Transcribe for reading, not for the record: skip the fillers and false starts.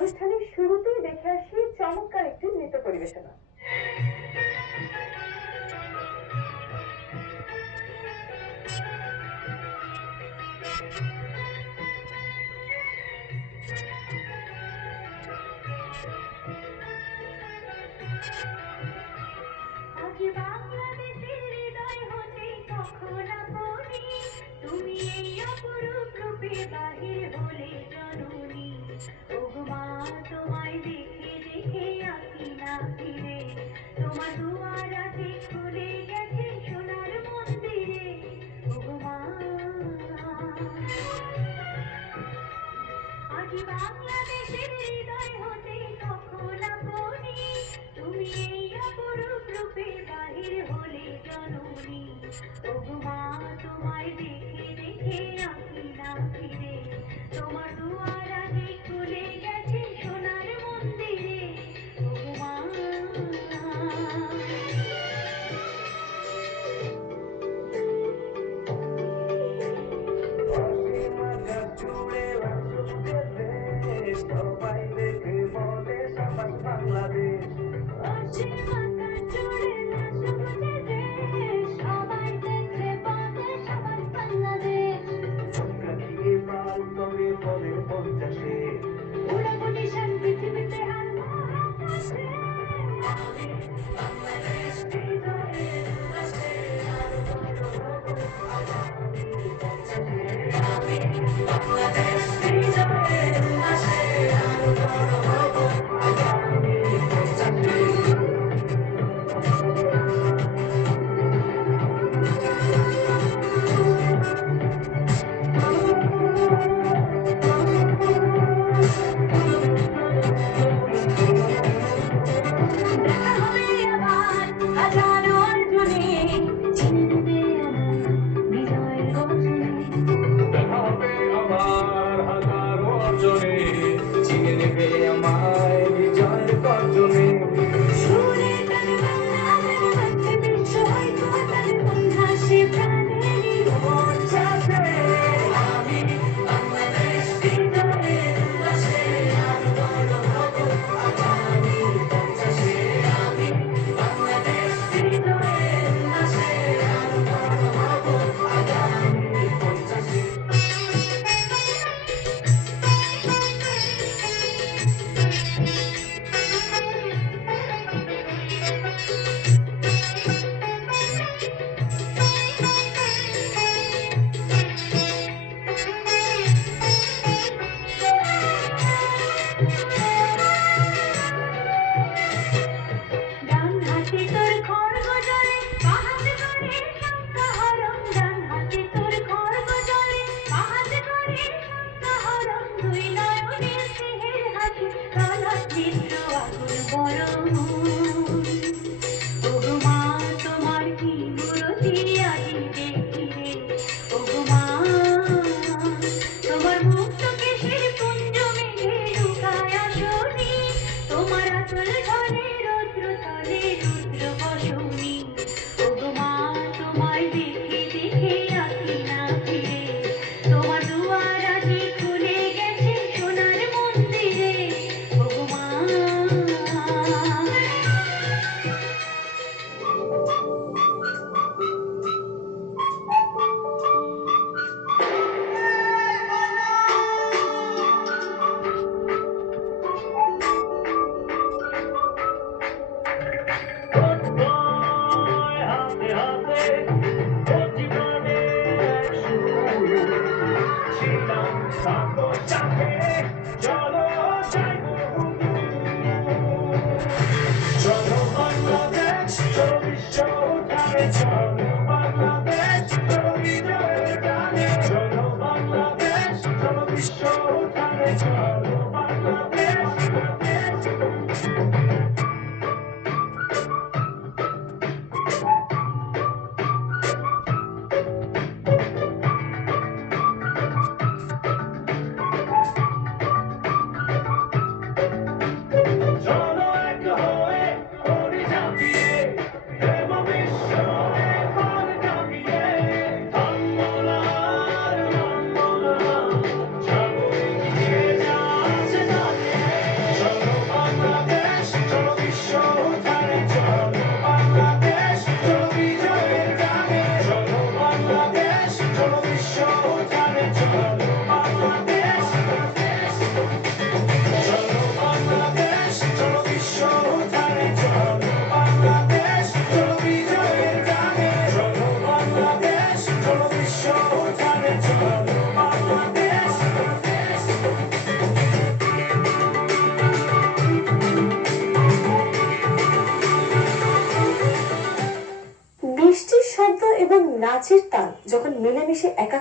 অনুষ্ঠানের শুরুতেই দেখে আসি চমৎকার একটি নৃত্য পরিবেশনা। তুমি এই অপরূপ রূপে বাহির হলে জননী, ওগো মা তোমায় দেখে দেখে আসি না ফিরে, তোমার দুয়ার আজে খুলে গেছে সোনার মন্দিরে, ওগো মা। আজ বাংলাদেশের হৃদয় হতে কখন আপনি, তুমি এই অপরূপ রূপে বাহির হলে জননী, ওগো মা তোমায় দেখে দেখে আসি না ফিরে, তোমার দুয়ার আজে খুলে গেছে সোনার মন্দিরে, ওগো মা। সবাই দেখে বলে সাবাস বাংলাদেশ। চমকা দিয়ে পাল তবে বলে পঞ্চাশে, পৃথিবীতে আর মহাকাশে আমি বাংলাদেশ হৃদয়ের উল্লাসে আরো বড় হব আগামী পঞ্চাশে। আমি বাংলাদেশ হৃদয়ের উল্লাসে আরো বড় হব আগামী পঞ্চাশে। দেখা হবে আবার হাজারো অর্জনে, চিনবে আমার বিজয়ের গর্জনে, দেখা হবে আবার হাজারো অর্জনে, চিনে নেবে আমায় বিজয়ের গর্জনে। সুরে তালে বাংলার মধ্যে বিশ্ব হয়তো তার উল্লাসে প্রাণেরই পঞ্চাশে আমি বাংলাদেশ হৃদয়ের উল্লাসে আরো বড় হব আগামী পঞ্চাশে। আমি বাংলাদেশ হৃদয়ের উল্লাসে আরো বড় হব আগামী পঞ্চাশে। ডান হাতে তোর খড়গ জলে, বাঁ হাতে করে শঙ্খহরণ, ডান হাতে তোর খড়গ জলে, বাঁ হাতে করে শঙ্খহরণ, দুই নয়নে স্নেহের হাসি, কালার চিত্র আগুন বরণ, ওগো মা তোমার কি মূরতি আজি দেখি রে, ওগো মা তোমার মুক্ত কেশের পুঞ্জ মেঘে লুকায় আসনি, তোমার আঁচল ধরে রৌদ্র তলে রুদ্র বসনি, ওগো মা তোমায় দেখে দেখে আসি না ফিরে, তোমার দুয়ার আজে খুলে গেছে সোনার মন্দিরে, ওগো মা। হাতে হাতে জীবনে ছিলাম থাকো চাপে, চলো যাইবো চলো বাংলাদেশ, চলো বিশ্ব উঠানে, চলো বাংলাদেশ, চলো বিজয়ের গানে, চলো বাংলাদেশ, চলো বিশ্ব উঠানে, চলো বাংলাদেশ। চলো এক হয়ে করি ঝাঁপিয়ে, দেব বিশ্বরে পাল কাঁপিয়ে, থামবো না আর নামবো না, যাবো এগিয়ে, যা আছে গাছের তাল যখন মিলেমিশে একা